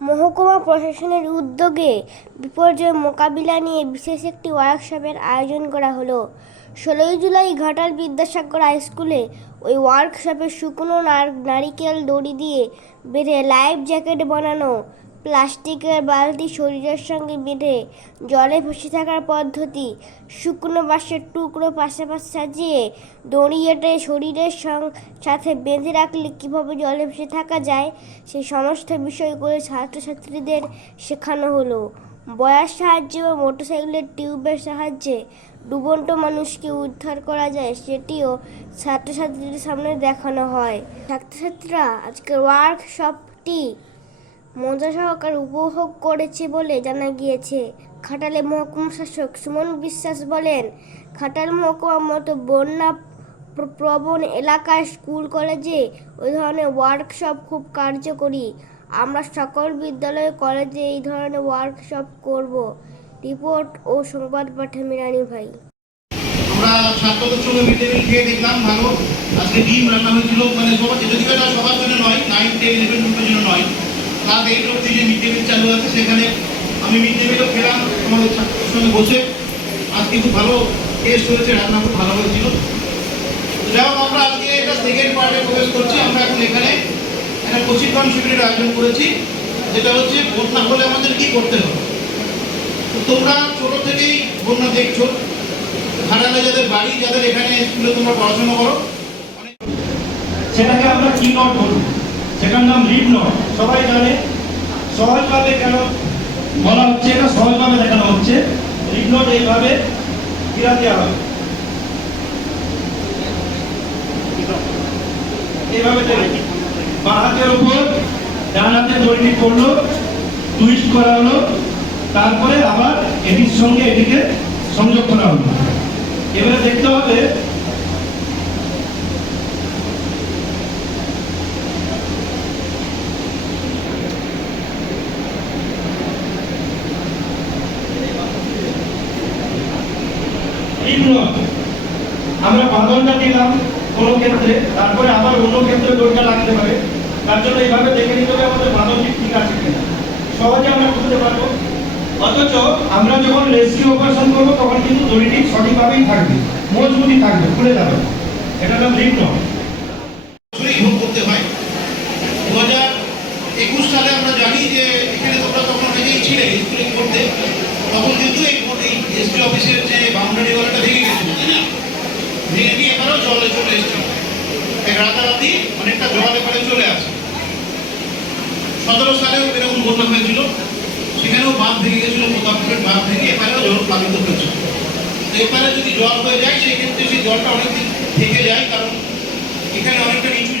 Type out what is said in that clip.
মহকুমা প্রশাসনের উদ্যোগে বিপর্যয় মোকাবিলা নিয়ে বিশেষ একটি ওয়ার্কশপের আয়োজন করা হলো। 16 জুলাই ঘাটাল বিদ্যাসাগর হাই স্কুলে ওই ওয়ার্কশপে শুকনো নারিকেল দড়ি দিয়ে বেঁধে লাইফ জ্যাকেট বানানো, প্লাস্টিকের বালতি শরীরের সঙ্গে বেঁধে জলে ভেসে থাকার পদ্ধতি, শুকনো বাঁশের টুকরো পাশাপাশি সাজিয়ে দড়ি এঁটে শরীরের সাথে বেঁধে রাখলে কীভাবে জলে ভেসে থাকা যায় সেই সমস্ত বিষয়গুলো ছাত্রছাত্রীদের শেখানো হলো। বয়ার সাহায্যে বা মোটরসাইকেলের টিউবের সাহায্যে ডুবন্ত মানুষকে উদ্ধার করা যায় সেটিও ছাত্রছাত্রীদের সামনে দেখানো হয়। ছাত্রছাত্রীরা আজকের ওয়ার্কশপটি মজা সহকারে উপভোগ করেছে বলে জানা গিয়েছে। ঘাটালে মহকুমা শাসক সুমন বিশ্বাস বলেন, ঘাটাল মহকুমার মতো বন্যা প্রবণ এলাকায় স্কুল কলেজে ওই ধরনের ওয়ার্কশপ খুব কার্যকরী। আমরা সকল বিদ্যালয় কলেজে এই ধরনের ওয়ার্কশপ করব। রিপোর্ট ও সংবাদ পাঠে মিরানি ভাই। আমরা ছাত্রদের সঙ্গে মিড ডে মিল খেয়ে দেখলাম ভালো। আজকে ডিম রান্না হয়েছিল, মানে সবার জন্য নয়, 9, 10, 11 গ্রুপের জন্য নয়, ক্লাস 8 অবধি যে মিড ডে মিল চালু আছে সেখানে আমি মিড ডে মিলও খেলাম আমাদের ছাত্রদের সঙ্গে বসে। আজকে খুব ভালো টেস্ট হয়েছে, রান্না খুব ভালো হয়েছিল। যাই হোক, আমরা আজকে এটা সেকেন্ড পার্টে প্রবেশ করছি। আমরা এখন এখানে একটা প্রশিক্ষণ শিবিরের আয়োজন করেছি, যেটা হচ্ছে বন্যা হলে আমাদের কি করতে হবে। তো তোমরা ছোট থেকেই বন্যা দেখছো, ঘাটালে যাদের বাড়ি, যাদের এখানে স্কুলে তোমরা পড়াশোনা করো, সেটাকে আমরা কি নোট বলবো, সেটার নাম লিড নোট। সবাই জানে সহজভাবে কেন বলা হচ্ছে, এটা সহজভাবে দেখানো হচ্ছে। লিড নোট এইভাবে গিরা দেওয়া হবে, এইভাবে বাঁ হাতের উপর ডান হাতে দড়িটি পড়লো, টুইস্ট করা হলো, তারপরে আবার এটির সঙ্গে এটিকে সংযোগ করা হলো। এবারে দেখতে হবে আমরা বাঁধনটা দিলাম কোনো ক্ষেত্রে, তারপরে আবার অন্য ক্ষেত্রে দড়িটা লাগতে পারে। তার জন্য এইভাবে দেখে নিতে হবে আমাদের বাঁধনটি ঠিক আছে কিনা, সহজে আমরা বুঝতে পারবো। অথচ আমরা যখন রেস্কিউ অপারেশন করবো তখন কিন্তু দড়িটি সঠিকভাবেই থাকবে, মজবুতি থাকবে, খুলে যাবে। এটা নাম লিড নোট। করতে হয়। 2021 সালে আমরা জানি যে এখানে তোমরা তখন অনেকেই ছিলে স্কুলে করতে, তখন কিন্তু এই এসপি অফিসের যে বাউন্ডারি ওয়ালটা ভেঙে গেছিল, ভেঙে গিয়ে এবারেও জলে চলে এসেছিল। রাতারাতি অনেকটা জল এবারে চলে আসে। 17 সালেও এরকম বন্যা হয়েছিল, সেখানেও বাঁধ ভেঙে গেছিল, প্রতাপপুরের বাঁধ ভেঙে এবারেও জল প্লাবিত হয়েছিল। তো এবারে যদি জল হয়ে যায় সেই ক্ষেত্রে সেই জলটা অনেকদিন থেকে যায়, কারণ এখানে অনেকটা নিচু